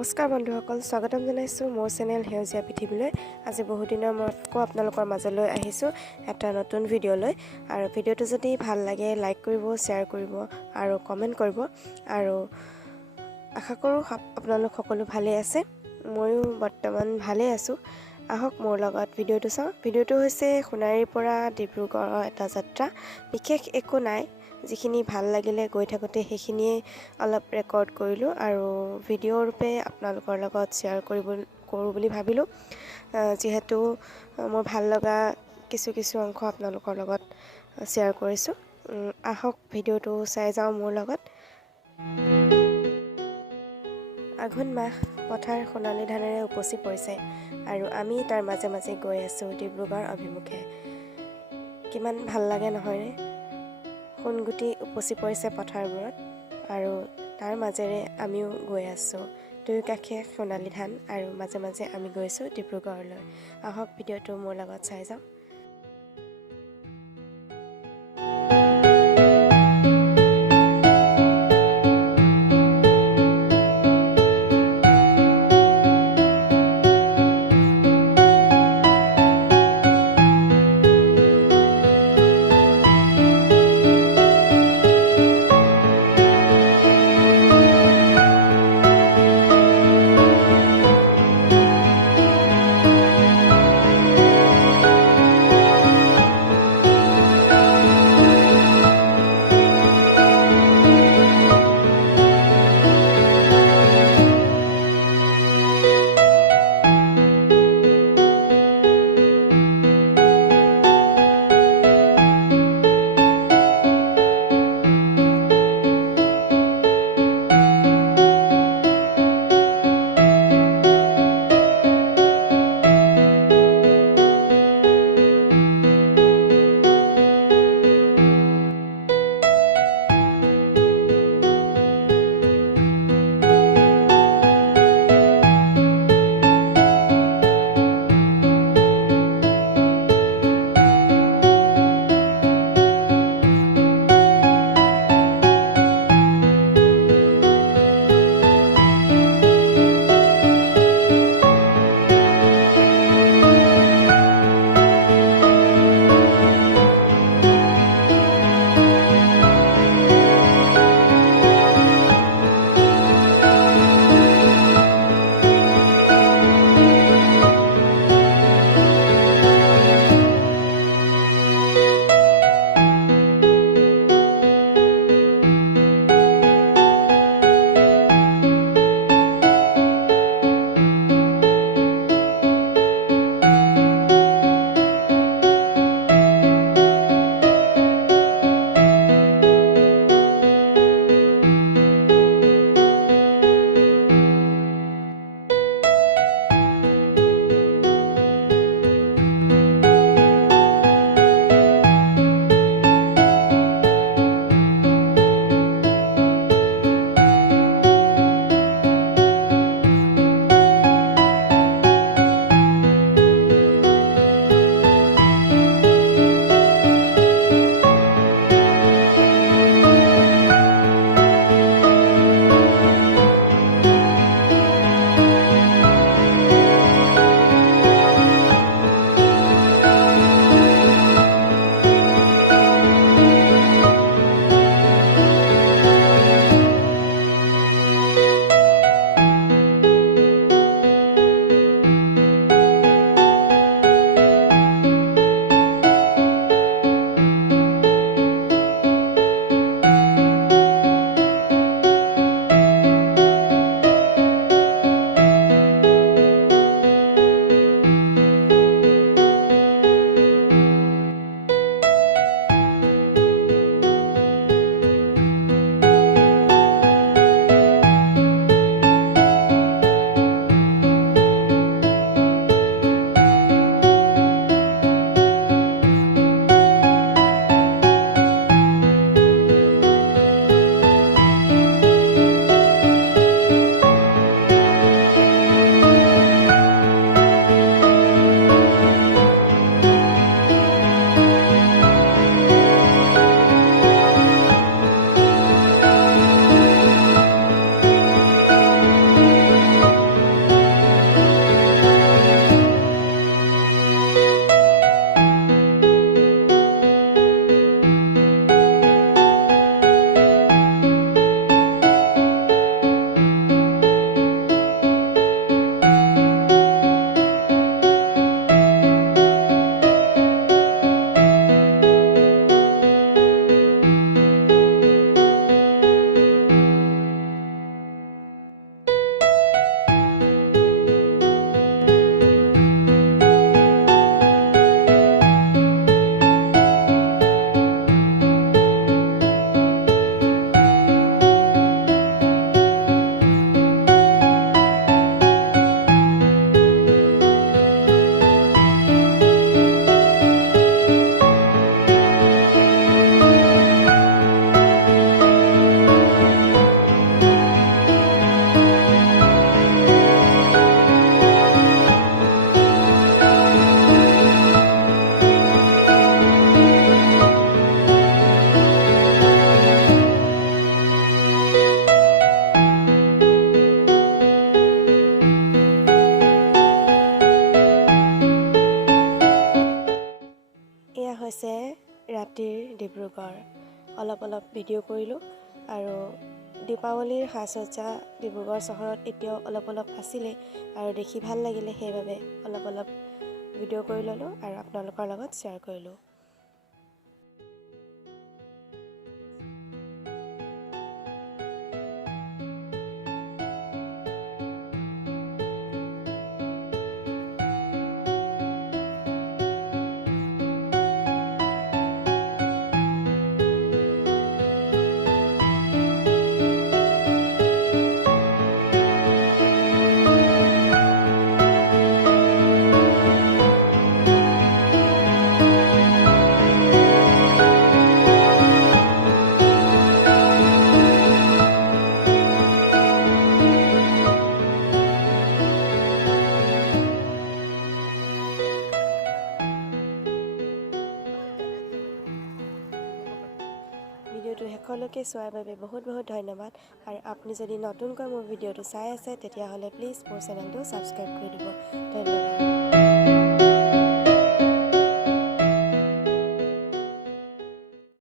নমস্কাৰ বন্ধুসকল, স্বাগতম জনাইছোঁ মোৰ চেনেল সেউজীয়া পৃথিৱীলৈ। আজি বহুদিনৰ মূৰত আকৌ আপোনালোকৰ মাজলৈ আহিছোঁ এটা নতুন ভিডিঅ' লৈ। আৰু ভিডিঅ'টো যদি ভাল লাগে লাইক কৰিব, শ্বেয়াৰ কৰিব আৰু কমেণ্ট কৰিব। আৰু আশা কৰোঁ আপোনালোক সকলো ভালেই আছে। ময়ো বৰ্তমান ভালেই আছোঁ। আহক মোৰ লগত ভিডিঅ'টো চাওঁ। ভিডিঅ'টো হৈছে সোণাৰীৰ পৰা ডিব্ৰুগড়ৰ এটা যাত্ৰা। বিশেষ একো নাই, যিখিনি ভাল লাগিলে গৈ থাকোঁতে সেইখিনিয়ে অলপ ৰেকৰ্ড কৰিলোঁ আৰু ভিডিঅ' ৰূপে আপোনালোকৰ লগত শ্বেয়াৰ কৰোঁ বুলি ভাবিলোঁ। যিহেতু মোৰ ভাল লগা কিছু অংশ আপোনালোকৰ লগত শ্বেয়াৰ কৰিছোঁ। আহক ভিডিঅ'টো চাই যাওঁ মোৰ লগত। আঘোণ মাহ, পথাৰ সোণালী ধানেৰে উপচি পৰিছে আৰু আমি তাৰ মাজে মাজে গৈ আছোঁ ডিব্ৰুগড় অভিমুখে। কিমান ভাল লাগে নহয়নে? সোণগুটি উপচি পৰিছে পথাৰবোৰত আৰু তাৰ মাজেৰে আমিও গৈ আছোঁ। দুয়ো কাষে সোণালী ধান আৰু মাজে মাজে আমি গৈছোঁ ডিব্ৰুগড়লৈ। আহক ভিডিঅ'টো মোৰ লগত চাই যাওঁ। গুৱাহাটীৰ ডিব্ৰুগড় অলপ ভিডিঅ' কৰিলোঁ আৰু দীপাৱলীৰ সাজসজ্জা ডিব্ৰুগড় চহৰত এতিয়াও অলপ আছিলে আৰু দেখি ভাল লাগিলে সেইবাবে অলপ ভিডিঅ' কৰি ল'লোঁ আৰু আপোনালোকৰ লগত শ্বেয়াৰ কৰিলোঁ। ভিডিঅ'টো শেষলৈকে চোৱাৰ বাবে বহুত ধন্যবাদ আৰু আপুনি যদি নতুনকৈ মোৰ ভিডিঅ'টো চাই আছে তেতিয়াহ'লে প্লিজ মোৰ চেনেলটো ছাবস্ক্ৰাইব কৰি দিব। ধন্যবাদ।